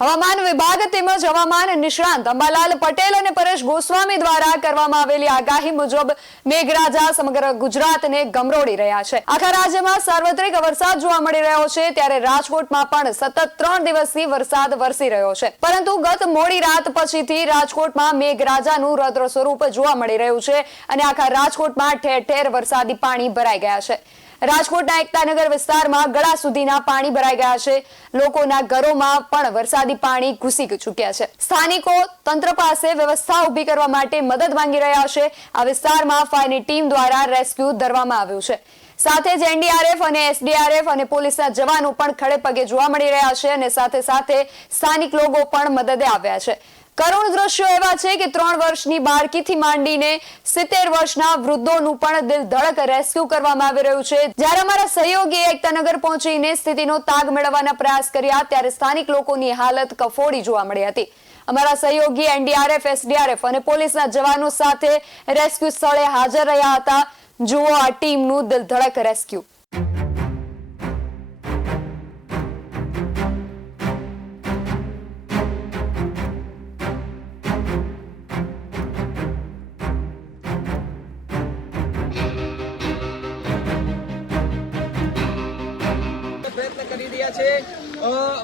હવામાન વિભાગ તેમજ હવામાન નિષ્ણાંત અંબાલાલ પટેલ અને પરેશ ગોસ્વામી દ્વારા કરવામાં આવેલી આગાહી મુજબ મેઘરાજા સમગ્ર ગુજરાતને ગમરોડી રહ્યા છે। આખા રાજ્યમાં સાર્વત્રિક વરસાદ જોવા મળી રહ્યો છે, ત્યારે રાજકોટમાં પણ સતત 3 દિવસથી વરસાદ વરસી રહ્યો છે। પરંતુ ગત મોડી રાત પછીથી રાજકોટમાં મેઘરાજાનું રૌદ્ર સ્વરૂપ જોવા મળી રહ્યું છે અને આખા રાજકોટમાં ઠેર ઠેર વરસાદી પાણી ભરાઈ ગયા છે। રાજકોટના એકતાનગર વિસ્તારમાં ગળા સુધીના પાણી ભરાઈ ગયા છે। લોકોના ઘરોમાં પણ વરસાદી પાણી ઘૂસી ચૂક્યા છે। સ્થાનિકો તંત્ર પાસે વ્યવસ્થા ઊભી કરવા માટે મદદ માંગી રહ્યા છે। આ વિસ્તારમાં ફાયરની ટીમ દ્વારા રેસ્ક્યુ ધરવામાં આવ્યું છે। સાથે જ એનડીઆરએફ અને એસડીઆરએફ અને પોલીસના જવાનો પણ ખડે પગે જોવા મળી રહ્યા છે અને સાથે સાથે સ્થાનિક લોકો પણ મદદે આવ્યા છે। કરુણ દ્રશ્યો એવા છે કે 3 વર્ષની બાળકીથી માંડીને 70 વર્ષના વૃદ્ધોનું પણ દિલ ધડક રેસ્ક્યુ કરવામાં આવી રહ્યું છે। જ્યારે અમારા સહયોગી એકતાનગર પહોંચીને સ્થિતિનો તાગ મેળવવાના પ્રયાસ કર્યા ત્યારે સ્થાનિક લોકોની હાલત કફોડી જોવા મળી હતી। અમારા સહયોગી એનડીઆરએફ, એસડીઆરએફ અને પોલીસના જવાનો સાથે રેસ્ક્યુ સ્થળે હાજર રહ્યા હતા। જુઓ આ ટીમનું દિલ ધડક રેસ્ક્યુ।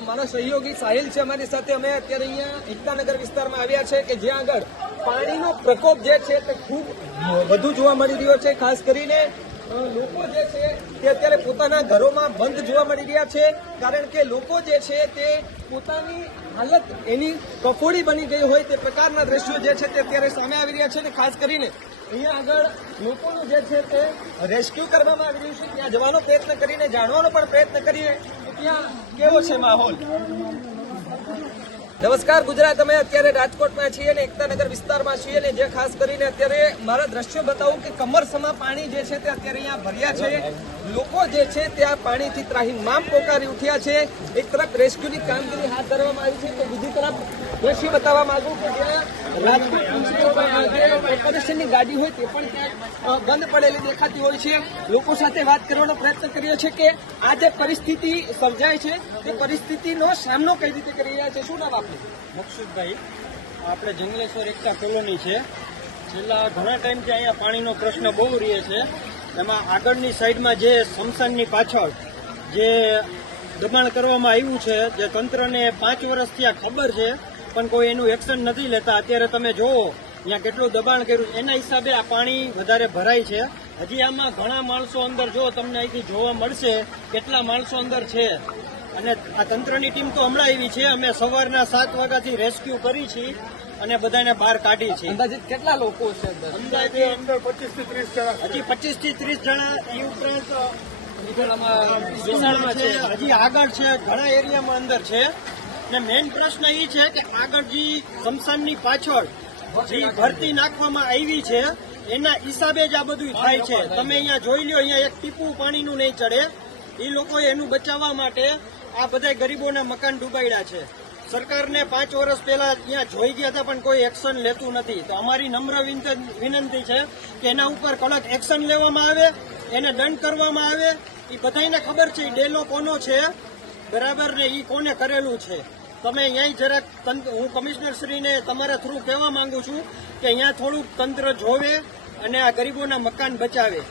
મારા સહયોગી સાહિલ છે અમારી સાથે। અમે અત્યારે અહીંયા એકતાનગર વિસ્તારમાં આવ્યા છે કે જ્યાં આગળ પાણીનો પ્રકોપ જે છે તે ખૂબ વધુ જોવા મળી રહ્યો છે। ખાસ કરીને લોકો જે છે તે અત્યારે પોતાના ઘરોમાં બંધ જોવા મળી રહ્યા છે, કારણ કે લોકો જે છે તે પોતાની હાલત એની કફોડી બની ગઈ હોય તે પ્રકારના દ્રશ્યો જે છે તે અત્યારે સામે આવી રહ્યા છે। અને ખાસ કરીને અહીંયા આગળ લોકોનું જે છે તે રેસ્ક્યુ કરવામાં આવી રહ્યું છે। ત્યાં જવાનો પ્રયત્ન કરીને જાણવાનો પણ પ્રયત્ન કરીએ ત્યાં કેવો છે માહોલ। નમસ્કાર ગુજરાત, અમે અત્યારે રાજકોટમાં છીએ અને એકતાનગર વિસ્તારમાં છીએ અને જે ખાસ કરીને અત્યારે મારા દ્રશ્યો બતાવું કે કમરસમા પાણી જે છે તે અત્યારે અહીંયા ભર્યા છે। લોકો જે છે તે આ પાણીથી ત્રાહિમામ પોકારી ઉઠ્યા છે। એક તરફ રેસ્ક્યુની કામગીરી હાથ ધરવામાં આવી છે તો બીજી તરફ દ્રશ્ય બતાવવા માંગુ કે જ્યાં રાજકોટ કોર્પોરેશનની ગાડી હોય તે પણ ત્યાં બંધ પડેલી દેખાતી હોય છે। લોકો સાથે વાત કરવાનો પ્રયત્ન કર્યો છે કે આ જે પરિસ્થિતિ સર્જાય છે તે પરિસ્થિતિનો સામનો કઈ રીતે કરી રહ્યા છે। શું નામ આપનું? મકસુદભાઈ, આપણે જંગલેશ્વર એકતા કોલોની છે। છેલ્લા ઘણા ટાઈમથી અહીંયા પાણીનો પ્રશ્ન બહુ રહે છે। એમાં આગળની સાઈડમાં જે સ્મશાનની પાછળ જે દબાણ કરવામાં આવ્યું છે, જે તંત્રને 5 વર્ષથી આ ખબર છે પણ કોઈ એનું એક્શન નથી લેતા। અત્યારે તમે જોવો અહીંયા કેટલું દબાણ કર્યું, એના હિસાબે આ પાણી વધારે ભરાય છે। હજી આમાં ઘણા માણસો અંદર, જો તમને અહીંથી જોવા મળશે કેટલા માણસો અંદર છે। અને આ તંત્રની ટીમ તો હમણાં આવી છે। અમે સવારના 7 વાગ્યાથી રેસ્ક્યુ કરી છે અને બધાને બહાર કાઢી છે। અંદાજિત કેટલા લોકો છે? અંદાજે અંદર 25 થી 30 જણા, હજી 25 થી 30 જણા। એ ઉપરાંત વિશાળમાં છે, હજી આગળ છે, ઘણા એરિયામાં અંદર છે। અને મેઇન પ્રશ્ન એ છે કે આગળ જે સ્મશાનની પાછળ જે ભરતી નાખવામાં આવી છે એના હિસાબે જ આ બધું થાય છે। તમે અહીંયા જોઈ લો, અહીંયા એક ટીપું પાણીનું નહીં ચડે। એ લોકોએ એનું બચાવવા માટે આ બધા ગરીબોના મકાન ડૂબાડ્યા છે। સરકારને 5 વર્ષ પહેલા અહીંયા જોઈ ગયા હતા પણ કોઈ એક્શન લેતું નથી। તો અમારી નમ્ર વિનંતી છે કે એના ઉપર કડક એક્શન લેવામાં આવે, એને દંડ કરવામાં આવે। એ બધાને ખબર છે ડેલો કોનો છે બરાબર ને, એ કોને કરેલું છે। તમે અહીંયા જરાક હું કમિશનરશ્રીને તમારા થ્રુ કહેવા માંગુ છું કે અહીંયા થોડુંક તંત્ર જોવે અને આ ગરીબોના મકાન બચાવે।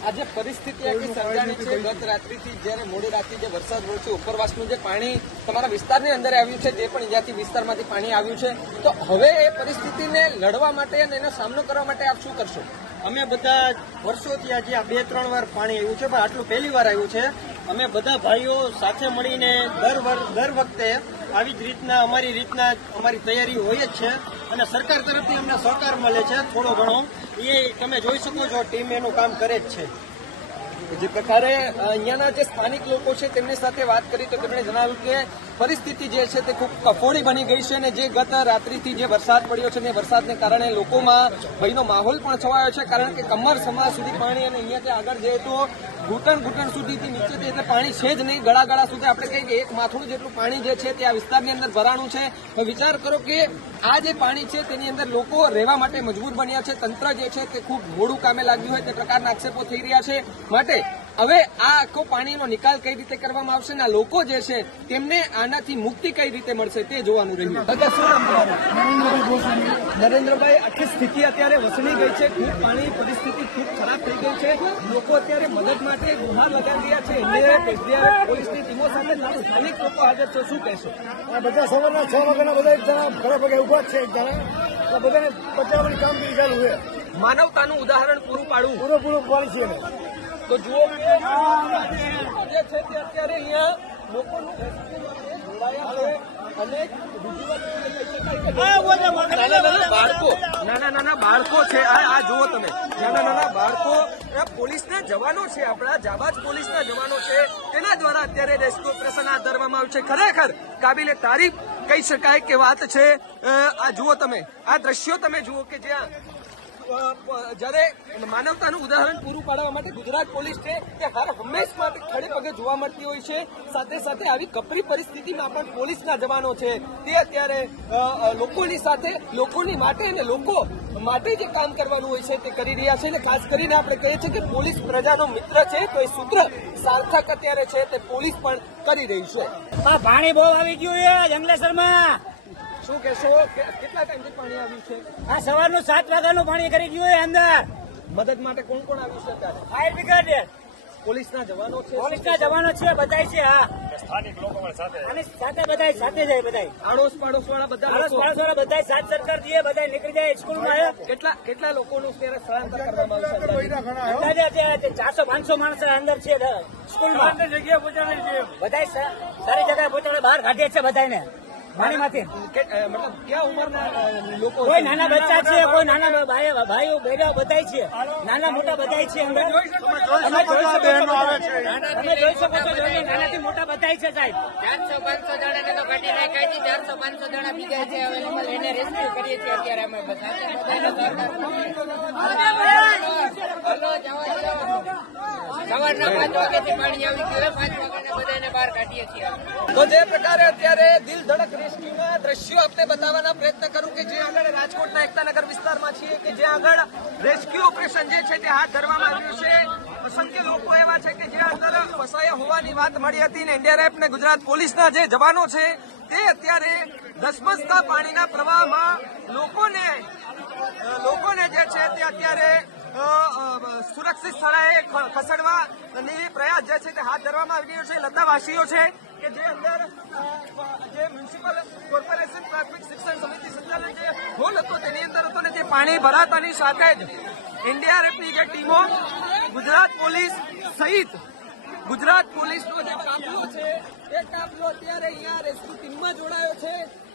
આજે પરિસ્થિતિ આખી સર્જાણી છે ગત રાત્રિથી, જ્યારે મોડી રાત્રિ જે વરસાદ હોય છે, ઉપરવાસનું જે પાણી તમારા વિસ્તારની અંદર આવ્યું છે, તે પણ અહીંયાથી વિસ્તારમાંથી પાણી આવ્યું છે, તો હવે એ પરિસ્થિતિને લડવા માટે અને એનો સામનો કરવા માટે આપ શું કરશો? અમે બધા વર્ષોથી આજે આ 2-3 વાર પાણી આવ્યું છે પણ આટલું પહેલી વાર આવ્યું છે। અમે બધા ભાઈઓ સાથે મળીને દર વખતે આવી જ રીતના અમારી તૈયારી હોય જ છે અને સરકાર તરફથી અમને સહકાર મળે છે થોડો ઘણો। એ તમે જોઈ શકો છો, ટીમ એનું કામ કરે જ છે। જે પ્રકારે અહીંયાના જે સ્થાનિક લોકો છે તેમની સાથે વાત કરી તો તેમણે જણાવ્યું કે પરિસ્થિતિ જે છે તે ખૂબ કફોડી બની ગઈ છે અને જે ગત રાત્રિથી જે વરસાદ પડ્યો છે તે વરસાદને કારણે લોકોમાં ભયનો માહોલ પણ છવાયો છે, કારણ કે કમર સમા સુધી પાણી અને અહીંયાથી આગળ જઈએ તો ઘૂંટણ સુધીથી નીચેથી એટલે પાણી છે જ નહીં, ગળા સુધી આપણે કહીએ કે એક માથું જેટલું પાણી જે છે તે આ વિસ્તારની અંદર ભરાણું છે। તો વિચાર કરો કે આ જે પાણી છે તેની અંદર લોકો રહેવા માટે મજબૂર બન્યા છે। તંત્ર જે છે તે ખૂબ મોડું કામે લાગ્યું હોય તે પ્રકારના આક્ષેપો થઈ રહ્યા છે। માટે હવે આ આખો પાણીનો નિકાલ કઈ રીતે કરવામાં આવશે ને આ લોકો જે છે તેમને આનાથી મુક્તિ કઈ રીતે મળશે તે જોવાનું રહ્યું. દાદા, શું નામ તમારું? નરેન્દ્રભાઈ, આખી સ્થિતિ અત્યારે વસણી ગઈ છે, ખૂબ પાણી પરિસ્થિતિ ખૂબ ખરાબ થઈ ગઈ છે. લોકો અત્યારે મદદ માટે ગુહાર લગાવી રહ્યા છે. એનડીઆરએફ, પોલીસની ટીમો સાથે સ્થાનિક લોકો હાજર છે, શું કહેશો? આ બધા સવારના 6 વાગ્યાના બધા એક જણા ઘરે પગે ઉભા જ છે. એક જણા આ બધાને બચાવવાની કામગીરી ચાલુ છે. માનવતાનું ઉદાહરણ પૂરું પાડવું પૂરેપૂરું પાણી છે એને. તો જુઓ કે જે છે તે અત્યારે અહીંયા લોકોનું rescue માટે જોડાયા છે. અનેક નાના બાળકો છે. આ જુઓ તમે, નાના બાળકો પોલીસના જવાનો છે, આપણા જાબાજ પોલીસના જવાનો છે, તેના દ્વારા અત્યારે રેસ્ક્યુ ઓપરેશન હાથ ધરવામાં આવ્યું છે. ખરેખર કાબિલે તારીફ કહી શકાય કે વાત છે. આ જુઓ તમે, આ દ્રશ્યો તમે જુઓ કે જ્યાં જ્યારે માનવતાનું ઉદાહરણ પૂરું પાડવા માટે ગુજરાત પોલીસ છે તે હર હંમેશ માટે ખડે પગે જોવા મળતી હોય છે. સાથે સાથે આવી કપરી પરિસ્થિતિમાં પણ પોલીસના જવાનો છે તે અત્યારે લોકોની સાથે, લોકોની માટે અને લોકો માટે જે કામ કરવાનું હોય છે તે કરી રહ્યા છે. અને ખાસ કરીને આપણે કહીએ છીએ કે પોલીસ પ્રજાનો મિત્ર છે, તો એ સૂત્ર સાર્થક અત્યારે છે તે પોલીસ પણ કરી રહી છે. પાણી બહુ આવી ગયું છે જંગલેશ્વરમાં. શું કહેશો, કેટલા ટાઈમથી પાણી આવ્યું છે? આ સવારનું 7 વાગ્યાનું પાણી કરી ગયું છે અંદર. મદદ માટે કોણ કોણ આવ્યું છે અત્યારે? ફાયર બ્રિગેડ, પોલીસના જવાનો છે, પોલીસના જવાનો છે, બધાય છે. હા, અને સાથે બધાય સાથે જાય, બધાય આડોશ પાડોશ વાળા બધા આળસ લોકો? પાડોશ વાળા બધાય સાથ સરકાર દીએ, બધાય નીકળી જાય સ્કૂલમાં. કેટલા લોકોનું અત્યારે સ્થળાંતર કરવામાં આવ્યું છે? અંદાજે 400-500 માણસ અંદર છે સ્કૂલમાં. જગ્યાએ પહોંચાડે છે, બધાય સારી જગ્યાએ પહોંચાડે, બહાર કાઢીએ છે બધાને પાણીમાંથી. મતલબ ક્યાં ઉંમરના લોકો? કોઈ નાના બચ્ચા છે, કોઈ નાના ભાઈઓ બહેનો બધાય છે, નાના મોટા બધાય છે અંદર. તમે જોઈ શકો છો, નાનાથી મોટા બધાય છે સાહેબ. 400-500 જણાને તો કાઢી નાખ્યા છે. 400-500 જણા બીજા છે અવેલેબલ, એને રેસ્ક્યુ કરીએ છીએ અત્યારે અમે બધા. સવારના 5 વાગ્યાથી પાણી આવી ગયું, 5 વાગ્યાના બધાને બહાર કાઢીએ છીએ. તો જે પ્રકારે અત્યારે દિલ ધડક રેસ્ક્યુના દ્રશ્યો આપને બતાવવાના પ્રયત્ન કરું કે જે આગળ રાજકોટના એકતાનગર વિસ્તારમાં છીએ કે જ્યાં આગળ રેસ્ક્યુ ઓપરેશન જે છે તે હાથ ધરવામાં આવ્યું છે. અસંખ્ય લોકો એવા છે કે જે અંદર ફસાયા હોવાની વાત મળી હતી ને એનડીઆરએફ ને ગુજરાત પોલીસના જે જવાનો છે તે અત્યારે ધસમસતા પાણીના પ્રવાહમાં લોકોને જે છે તે અત્યારે સુરક્ષિત સ્થળે ખસેડવાની પ્રયાસ જે છે તે હાથ ધરવામાં આવી રહ્યો છે. લતાવાસીઓ છે કે જે અંદર જે મ્યુનિસિપલ કોર્પોરેશન પ્રાથમિક શિક્ષણ સમિતિ સંચાલન જે હોલ હતો તેની અંદર હતો ને તે પાણી ભરાતાની સાથે જ એનડીઆરએફની જે ટીમો, ગુજરાત પોલીસ સહિત ગુજરાત પોલીસનો જે કાફલો છે એ કાફલો અત્યારે અહીંયા રેસ્ક્યુ ટીમમાં જોડાયો છે.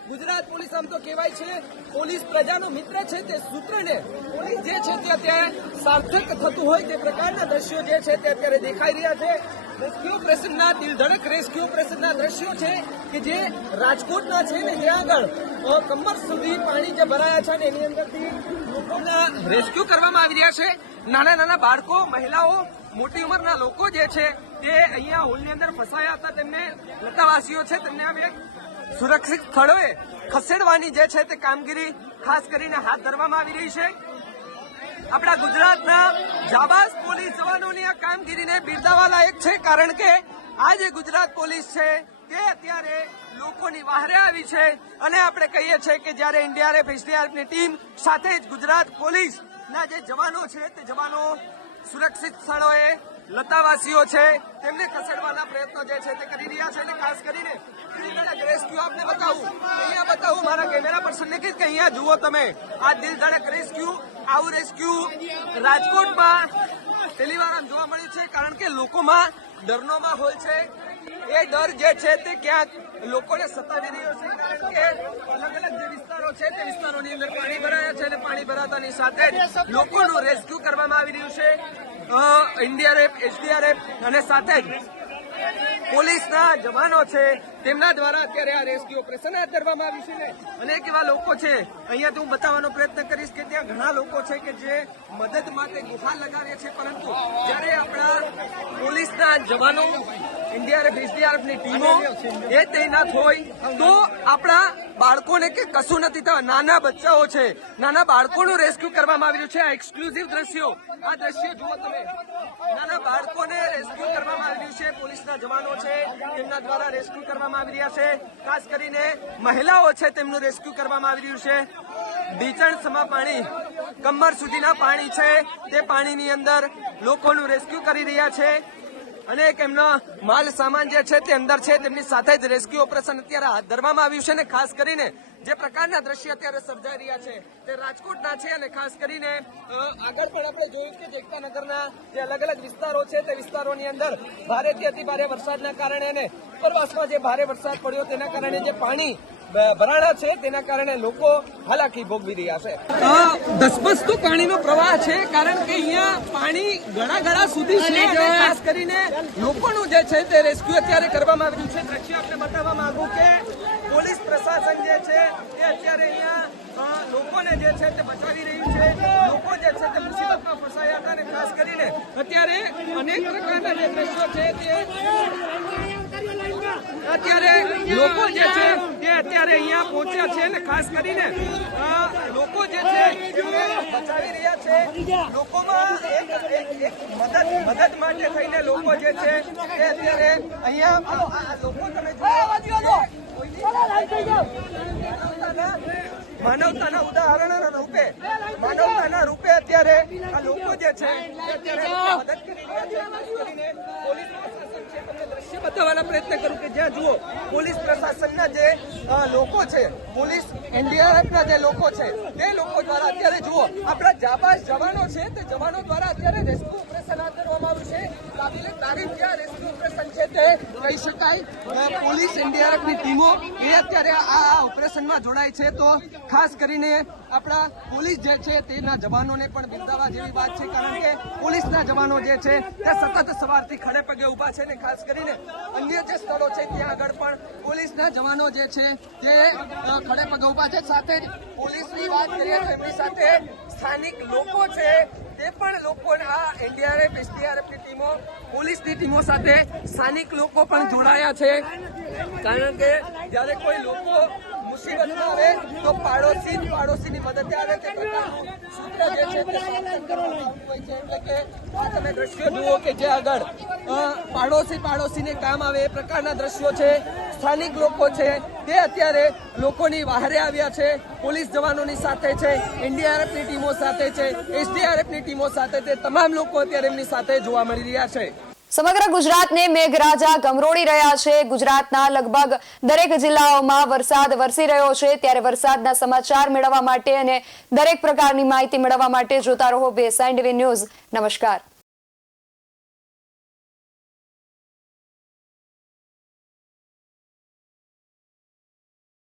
ગુજરાત પોલીસ આમ તો કહેવાય છે પોલીસ પ્રજાનો મિત્ર છે, તે સૂત્રને પોલીસ જે છે તે અત્યારે સાર્થક થતું હોય તે પ્રકારના દ્રશ્યો જે છે તે અત્યારે દેખાઈ રહ્યા છે. રેસ્ક્યુ ઓપરેશનના દિલધડક રેસ્ક્યુ ઓપરેશનના દ્રશ્યો છે કે જે રાજકોટના છે ને ત્યાં આગળ કમર સુધી પાણી જે ભરાયા છે ને એની અંદરથી લોકોના રેસ્ક્યુ કરવામાં આવી રહ્યા છે. નાના બાળકો, મહિલાઓ, મોટી ઉંમરના લોકો જે છે તે અહીંયા હોલની અંદર ફસાયા હતા. તેમને લતાવાસીઓ છે તેમને હવે સુરક્ષિત સ્થળોએ ખસેડવાની જે છે તે કામગીરી ખાસ કરીને હાથ ધરવામાં આવી રહી છે. આપણા ગુજરાતના જાબાઝ પોલીસ જવાનોની આ કામગીરીને બિરદાવવા લાયક છે, કારણ કે આ જે ગુજરાત પોલીસ છે તે અત્યારે લોકોની વહારે આવી છે. અને આપણે કહીએ છીએ કે જ્યારે એનડીઆરએફ, એસડીઆરએફની ટીમ સાથે જ ગુજરાત પોલીસના જે જવાનો છે તે જવાનો સુરક્ષિત સ્થળોએ લતાવાસીઓ છે તેમને ખસેડવાના પ્રયત્નો જે છે તે કરી રહ્યા છે. અને ખાસ કરીને રેસ્ક્યુ આપને બતાવું, અહીંયા બતાવું મારા કેમેરા પર્સનને કે અહીંયા જુઓ તમે, આ દિલ ધડક રેસ્ક્યુ, આવું રેસ્ક્યુ રાજકોટમાં પહેલી વાર આમ જોવા મળ્યું છે. કારણ કે લોકોમાં ડરનો માહોલ છે. એ ડર જે છે તે ક્યાંક લોકોને સતાવી રહ્યો છે, કારણ કે અલગ અલગ જે વિસ્તારો છે તે વિસ્તારોની અંદર પાણી ભરાયા છે અને પાણી ભરાતાની સાથે જ લોકોનું રેસ્ક્યુ કરવામાં આવી રહ્યું છે. એનડીઆરએફ, એસડીઆરએફ અને સાથે જ પોલીસના જવાનો છે તેમના દ્વારા અત્યારે આ રેસ્ક્યુ ઓપરેશન હાથ ધરવામાં આવ્યું છે. અનેક એવા લોકો છે, અહીંયાથી હું બતાવવાનો પ્રયત્ન કરીશ કે ત્યાં ઘણા લોકો છે કે જે મદદ માટે ગુહાર લગાવે છે, પરંતુ જ્યારે આપણા પોલીસના જવાનો, એનડીઆરએફ, એસડીઆરએફની ટીમો એ તૈનાત હોય તો આપણા બાળકોને કે કશું નથી થવા, નાના બચ્ચાઓ છે, નાના બાળકોનું રેસ્ક્યુ કરવામાં આવી રહ્યું છે. આ એક્સક્લુઝિવ દ્રશ્યો, આ દ્રશ્ય જુઓ તમે, નાના બાળકોને રેસ્ક્યુ કરવામાં આવી રહ્યું છે. પોલીસના જવાનો છે તેમના દ્વારા રેસ્ક્યુ કરવામાં આવી રહ્યા છે. ખાસ કરીને મહિલાઓ છે તેમનું રેસ્ક્યુ કરવામાં આવી રહ્યું છે. બીચણ સમા પાણી, કમર સુધીના પાણી છે, તે પાણીની અંદર લોકોનું રેસ્ક્યુ કરી રહ્યા છે અને એમનો માલ સામાન જે છે તે અંદર છે, તેમની સાથે જ રેસ્ક્યુ ઓપરેશન અત્યારે હાથ ધરવામાં આવ્યું છે. અને ખાસ કરીને જે પ્રકારના દ્રશ્ય અત્યારે સર્જાઈ રહ્યા છે તે રાજકોટના છે. અને ખાસ કરીને આગળ પણ આપણે જોયું કે એકતાનગરના જે અલગ અલગ વિસ્તારો છે તે વિસ્તારોની અંદર ભારેથી અતિભારે વરસાદના કારણે અને ઉપરવાસમાં જે ભારે વરસાદ પડ્યો તેના કારણે જે પાણી ભરાણા છે તેના કારણે લોકો હાલાકી ભોગવી રહ્યા છે. ધસમસતો પાણીનો પ્રવાહ છે, કારણ કે અહીંયા પાણી ગળા સુધી છે. ખાસ કરીને લોકોનું જે છે તે રેસ્ક્યુ અત્યારે કરવામાં આવ્યું છે. દ્રશ્ય આપણે બતાવવા માંગુ કે પોલીસ પ્રશાસન જે છે તે અત્યારે અહીંયા લોકોને જે છે તે બચાવી રહ્યું છે. લોકો જે છે તે મુસીબતમાં ફસાયા હતા અને ખાસ કરીને અત્યારે અનેક પ્રકારના જે દ્રશ્યો છે તે અત્યારે લોકો જે છે તે અત્યારે અહીંયા પહોંચ્યા છે અને ખાસ કરીને લોકો જે છે તેમને બચાવી રહ્યા છે. લોકોમાં એક મદદ માટે થઈને લોકો જે છે તે અત્યારે અહીંયા લોકો તમે માનવતાના ઉદાહરણના રૂપે અત્યારે આ લોકો જે છે તે અત્યારે મદદ કરી રહ્યા છે. ખાસ કરીને પોલીસ પ્રશાસન છે, તમને દ્રશ્ય બતાવવાના પ્રયત્ન કરું કે જ્યાં જુઓ પોલીસ પ્રશાસનના જે લોકો છે, પોલીસ એનડીઆરએફના જે લોકો છે તે લોકો દ્વારા અત્યારે જુઓ આપણા જાબાઝ જવાનો છે તે જવાનો દ્વારા અત્યારે રેસ્ક્યુ ઓપરેશન હાથ ધરવામાં આવ્યું છે. કાબિલે તારીફ જે રેસ્ક્યુ ઓપરેશન છે તે કહી શકાય. પોલીસ એનડીઆરએફની ટીમો એ અત્યારે આ ઓપરેશનમાં જોડાય છે. તો ખાસ કરીને આપણા પોલીસ જે છે તેના જવાનોને પણ બિરદાવવા જેવી વાત છે, કારણ કે પોલીસના જવાનો જે છે તે સતત સવારથી ખડે પગે ઉભા છે અને ખાસ કરીને અન્ય જે સ્થળો છે ત્યાં આગળ પણ પોલીસના જવાનો જે છે તે ખડે પગે ઉભા છે. સાથે જ પોલીસની વાત કરીએ તો એમની સાથે સ્થાનિક લોકો છે તે પણ લોકો આ એનડીઆરએફ એસડીઆરએફની ટીમો, પોલીસની ટીમો સાથે સ્થાનિક લોકો પણ જોડાયા છે, કારણ કે જ્યારે કોઈ લોકો મુસીબતમાં આવે તો પાડોશીની મદદે આવે તે પ્રકારનું સૂત્ર જે છે તે સ્થાપિત કરવામાં આવતું હોય છે. એટલે કે આ તમે દ્રશ્યો જુઓ કે જે આગળ પાડોશીને કામ આવે એ પ્રકારના દ્રશ્યો છે. સ્થાનિક લોકો છે તે અત્યારે લોકોની વહારે આવ્યા છે, પોલીસ જવાનોની સાથે છે, એનડીઆરએફની ટીમો સાથે છે, એસડીઆરએફની ટીમો સાથે, તે તમામ લોકો અત્યારે એમની સાથે જોવા મળી રહ્યા છે. સમગ્ર ગુજરાતને મેઘરાજા ગમરોડી રહ્યા છે. ગુજરાતના લગભગ દરેક જિલ્લાઓમાં વરસાદ વરસી રહ્યો છે. ત્યારે વરસાદના સમાચાર મેળવવા માટે અને દરેક પ્રકારની માહિતી મેળવવા માટે જોતા રહો BSN TV ન્યૂઝ. નમસ્કાર.